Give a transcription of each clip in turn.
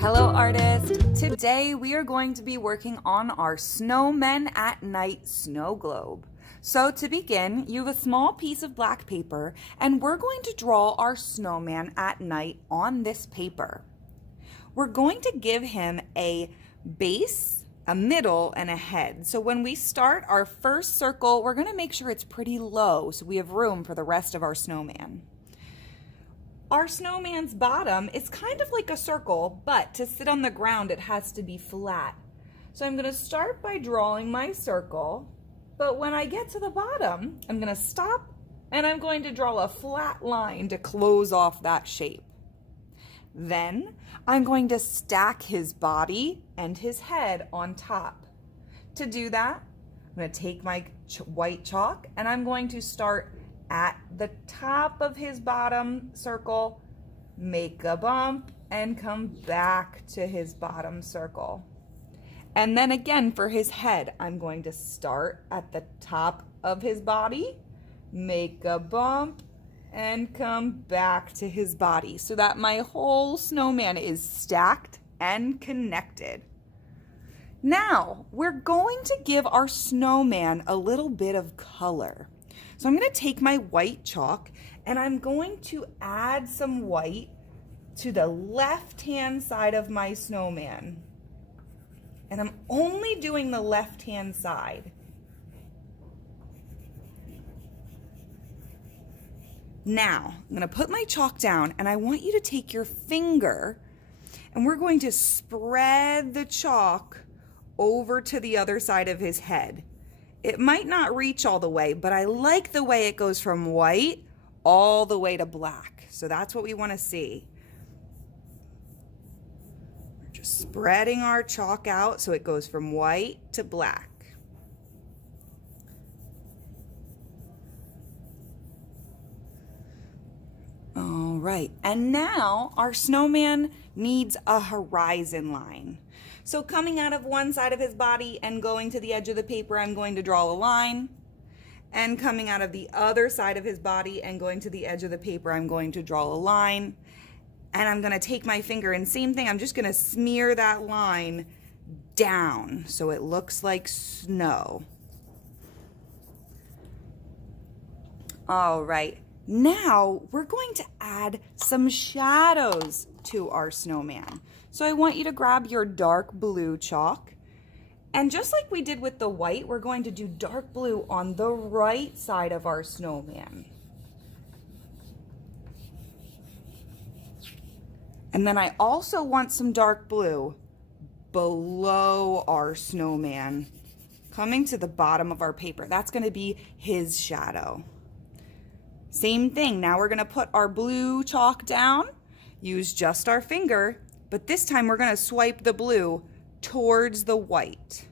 Hello artist! Today we are going to be working on our Snowmen at Night snow globe. So to begin, you have a small piece of black paper and we're going to draw our snowman at night on this paper. We're going to give him a base, a middle, and a head. So when we start our first circle, we're going to make sure it's pretty low so we have room for the rest of our snowman. Our snowman's bottom is kind of like a circle, but to sit on the ground, it has to be flat. So I'm going to start by drawing my circle, but when I get to the bottom, I'm going to stop and I'm going to draw a flat line to close off that shape. Then I'm going to stack his body and his head on top. To do that, I'm going to take my white chalk and I'm going to start at the top of his bottom circle, make a bump, and come back to his bottom circle. And then again for his head, I'm going to start at the top of his body, make a bump, and come back to his body so that my whole snowman is stacked and connected. Now, we're going to give our snowman a little bit of color. So I'm going to take my white chalk and I'm going to add some white to the left-hand side of my snowman. And I'm only doing the left-hand side. Now, I'm going to put my chalk down and I want you to take your finger and we're going to spread the chalk over to the other side of his head. It might not reach all the way, but I like the way it goes from white all the way to black. So that's what we want to see. We're just spreading our chalk out so it goes from white to black. All right, and now our snowman needs a horizon line. So coming out of one side of his body and going to the edge of the paper, I'm going to draw a line. And coming out of the other side of his body and going to the edge of the paper, I'm going to draw a line. And I'm going to take my finger and same thing, I'm just going to smear that line down so it looks like snow. All right, now we're going to add some shadows to our snowman. So I want you to grab your dark blue chalk. And just like we did with the white, we're going to do dark blue on the right side of our snowman. And then I also want some dark blue below our snowman, coming to the bottom of our paper. That's going to be his shadow. Same thing, now we're going to put our blue chalk down, use just our finger, but this time we're going to swipe the blue towards the white.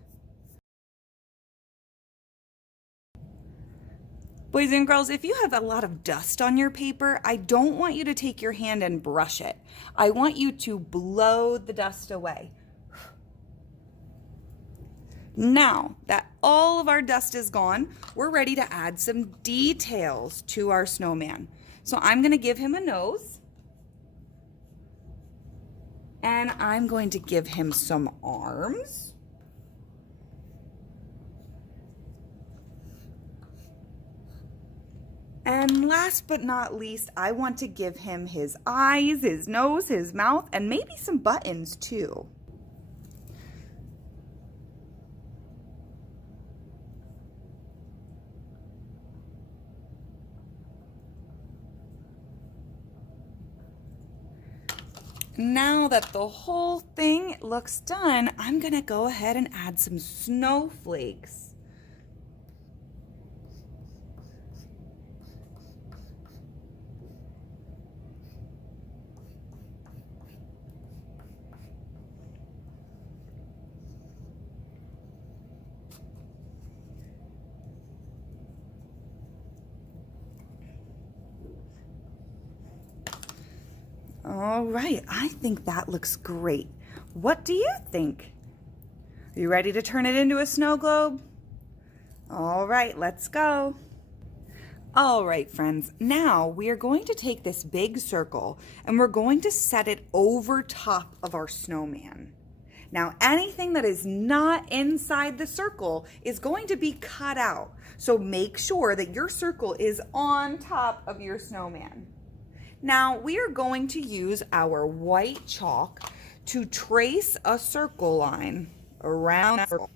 Boys and girls, if you have a lot of dust on your paper, I don't want you to take your hand and brush it. I want you to blow the dust away. Now that all of our dust is gone, we're ready to add some details to our snowman. So I'm going to give him a nose. And I'm going to give him some arms. And last but not least, I want to give him his eyes, his nose, his mouth, and maybe some buttons too. Now that the whole thing looks done, I'm gonna go ahead and add some snowflakes. All right, I think that looks great. What do you think? Are you ready to turn it into a snow globe? All right, let's go. All right, friends, now we are going to take this big circle and we're going to set it over top of our snowman. Now, anything that is not inside the circle is going to be cut out. So make sure that your circle is on top of your snowman. Now, we are going to use our white chalk to trace a circle line around the circle.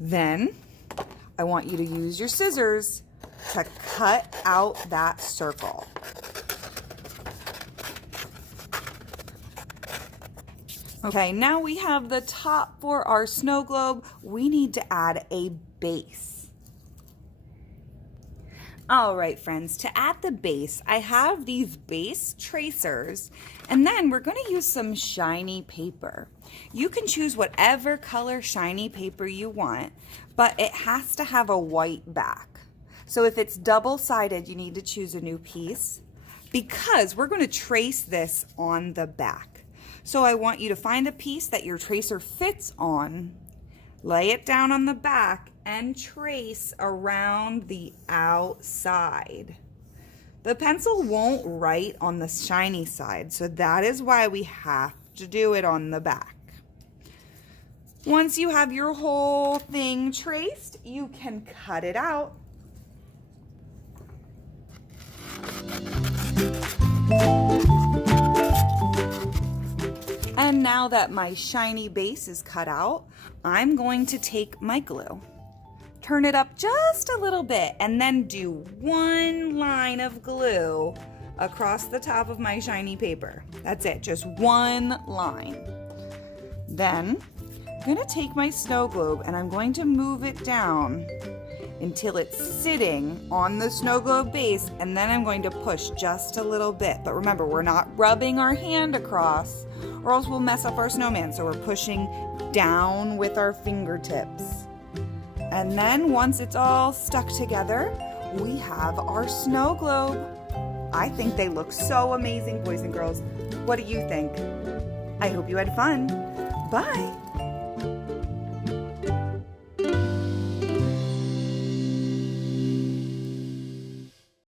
Then, I want you to use your scissors to cut out that circle. Okay, now we have the top for our snow globe. We need to add a base. All right, friends, to add the base, I have these base tracers, and then we're going to use some shiny paper. You can choose whatever color shiny paper you want, but it has to have a white back. So if it's double-sided, you need to choose a new piece because we're going to trace this on the back. So I want you to find a piece that your tracer fits on, lay it down on the back, and trace around the outside. The pencil won't write on the shiny side, so that is why we have to do it on the back. Once you have your whole thing traced, you can cut it out. And now that my shiny base is cut out, I'm going to take my glue, turn it up just a little bit, and then do one line of glue across the top of my shiny paper. That's it, just one line. Then I'm going to take my snow globe and I'm going to move it down until it's sitting on the snow globe base, and then I'm going to push just a little bit. But remember, we're not rubbing our hand across or else we'll mess up our snowman. So we're pushing down with our fingertips. And then once it's all stuck together, we have our snow globe. I think they look so amazing, boys and girls. What do you think? I hope you had fun. Bye.